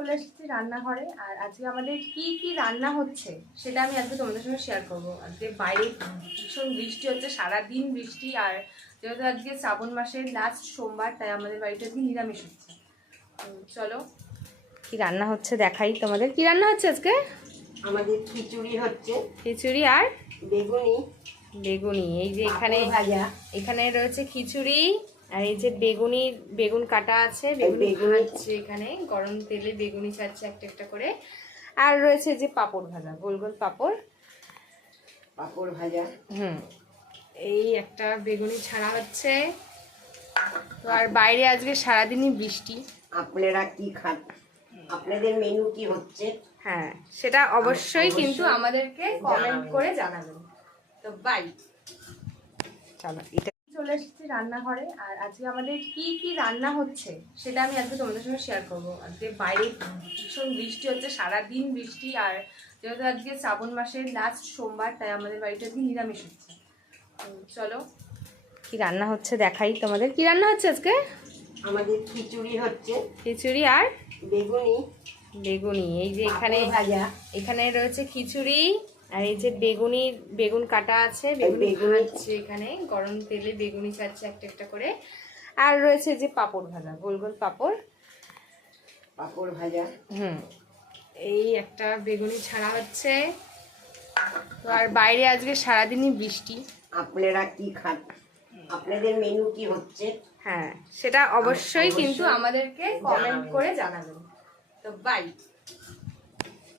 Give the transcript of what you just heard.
চলে এসেছি রান্নাঘরে। আর আজকে আমাদের কি কি রান্না হচ্ছে সেটা আমি আজকে তোমাদের সঙ্গে শেয়ার করবো। আজকে বাইরে ভীষণ বৃষ্টি হচ্ছে, সারাদিন বৃষ্টি। আর যেহেতু আজকে শ্রাবণ মাসের লাস্ট সোমবার, তাই আমাদের বাড়িতে আজকে নিরামিষ হচ্ছে। চলো কি রান্না হচ্ছে দেখাই তোমাদের। কি রান্না হচ্ছে আজকে? আমাদের খিচুড়ি হচ্ছে, খিচুড়ি আর বেগুনি বেগুনি। এই যে এখানে ভাজা, এখানে রয়েছে খিচুড়ি, আর এই যে বেগুন কাটা আছে, বেগুনি ভাজছে এখানে গরম তেলে, বেগুনি ছাড়ছে একটা একটা করে। আর রয়েছে যে পাঁপড় ভাজা, গোল গোল পাঁপড় ভাজা। এই একটা বেগুনি ছাড়া হচ্ছে। তো আর বাইরে আজকে সারাদিনই বৃষ্টি। আপনারা কি খান? আপনাদের মেনু কি হচ্ছে? হ্যাঁ, সেটা অবশ্যই কিন্তু আমাদেরকে কমেন্ট করে জানাবেন। তো বাই। চলো এটা চলে এসেছি রান্নাঘরে। আর আজকে আমাদের কি কি রান্না হচ্ছে সেটা আমি আজকে তোমাদের সঙ্গে শেয়ার করবো। আজকে বাইরে ভীষণ বৃষ্টি হচ্ছে, সারাদিন বৃষ্টি। আর যেহেতু আজকে শ্রাবণ মাসের লাস্ট সোমবার, তাই আমাদের বাড়িতে আজকে নিরামিষ হচ্ছে। চলো কি রান্না হচ্ছে দেখাই তোমাদের। কি রান্না হচ্ছে আজকে? আমাদের খিচুড়ি হচ্ছে, খিচুড়ি আর বেগুনি বেগুনি। এই যে এখানে ভাজা, এখানে রয়েছে খিচুড়ি, আর এই যে বেগুন কাটা আছে, বেগুনি ভাজছে এখানে গরম তেলে, বেগুনি ছাড়ছে একটা একটা করে। আর রয়েছে যে পাঁপড় ভাজা, গোল গোল পাঁপড় ভাজা। এই একটা বেগুনি ছাড়া হচ্ছে। তো আর বাইরে আজকে সারাদিনই বৃষ্টি। আপনারা কি খান? আপনাদের মেনু কি হচ্ছে? হ্যাঁ, সেটা অবশ্যই কিন্তু আমাদেরকে কমেন্ট করে জানাবেন। তো বাই।